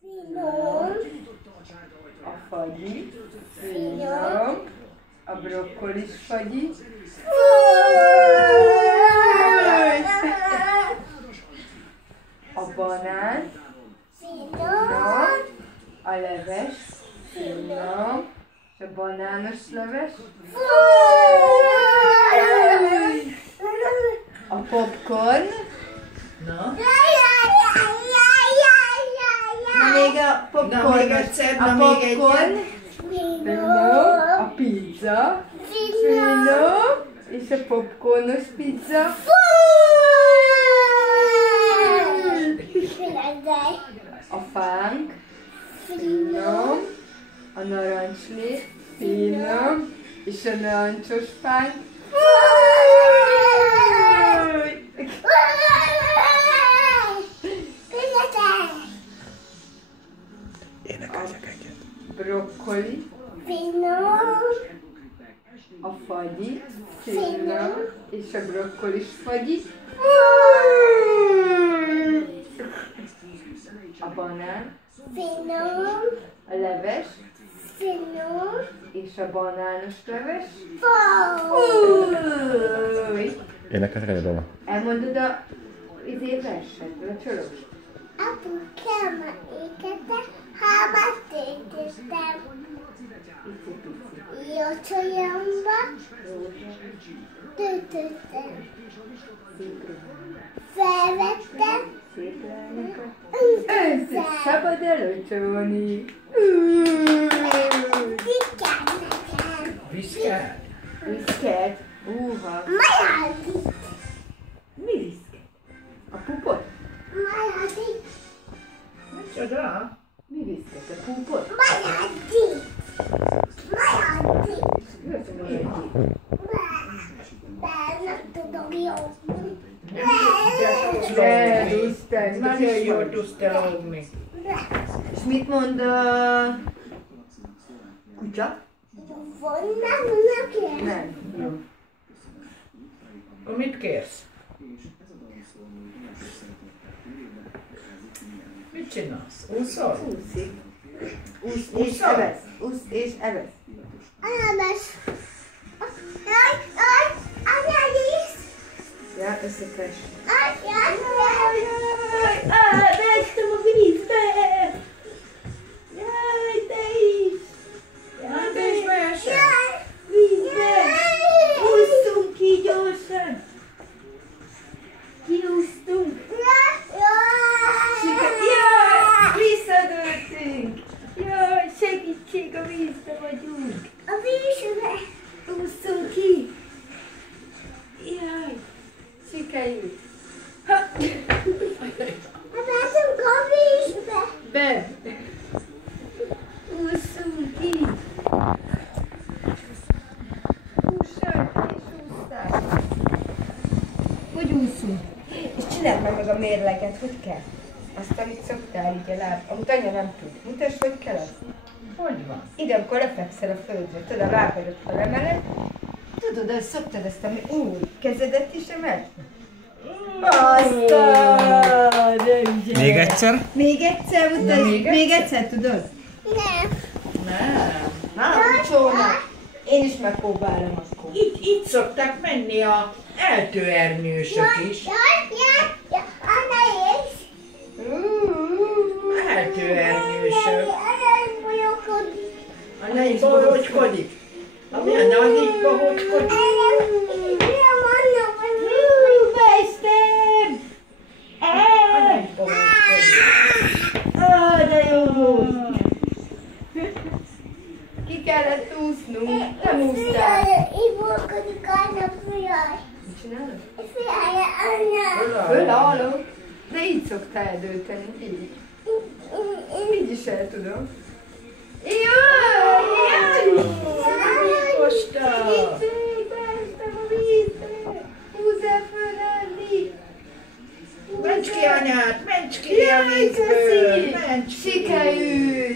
finom, a fagyi, finom, a brokkolis fagyi, a banán, finom, a leves, finom, és a banános leves, a popcorn, Na? még a popcorn, még egyszer, a még egyet. popcorn, finom, a pizza, finom, és a popcornos pizza, a fánk, finom, a narancslé, finom, és a narancsos fánk, Énekeljek egyet. brokkoli, a fagyi, finom, és a brokkolis fagyi, a banán, a leves, és a banános leves. Énekelj egyet, Doma. Elmondod a verset, a csoros? Apukám ékete, hámat téteztem. Jócsolyomba töltöttem. Felvettem. Szép lányokat. Össze szabad előcsolni. Viszkát nekem. Viszkát? Viszket. Húha. Majádik. Mi viszket? A pupot? Majádik. Micsoda? Mi viszket? A pupot? Majádik. Majádik. Nem tudom jobban. De, Isten, Nagyon jól tudsz te lógni. És mit mond a kutya? Nem kell. Nem. Jó. Mit kérsz? Mit csinálsz? Úszol? Úszik. Úsz és Úszol? evesz. Úsz és evesz. Ananas. Aj, anya is. Ja, összekes. Vestem a vízbe! Jaj, te is! Hát te is beesel? Vízbe! Ússzunk ki gyorsan. Kiúsztunk. Jaj, visszadőltünk. Jaj, segítség, a vízbe vagyunk. A vízbe! Ússzunk ki. Jaj, sikerült. Beálltunk a vízbe! Be. Ússzunk ki. Ússak és úszták. Hogy úszunk? És csináld meg a mérleget, hogy kell. Azt, amit szoktál így a láb. Amit anya nem tud. Mutasd, hogy kell az. Hogy van? Ide, amikor lefekszel a földre, tudod, a lábadat felemeled. Tudod, hogy szoktad ezt a kezedet is emeld? Aztán! Még egyszer? Még egyszer mutasd, még egyszer tudod? Nem! Nem. Nem, csónak. Én is megpróbálom akkor. Itt szoktak menni a eltőernyősök is. Jaj, Anna is! Eltőernyősök. Anna is bolyogkodik! Anna is bohóckodik. Ami Anna az így bohóckodik. Bestem! Anna is bohóckodik. De jó volt! Ki kellett úsznunk, nem úsztál. Így bolyogkodik Anna fülaj. Mit csinálod? Fülaj, Anna! Fölállok. De így szoktál eldőteni, így. Így is el tudom. Jaj! Kosta! Beestem a vízbe! Húzzál föl, Anni! Mencs ki anyát, mencs ki a vízből! Jaj, köszi! Mencs ki! Sikerült!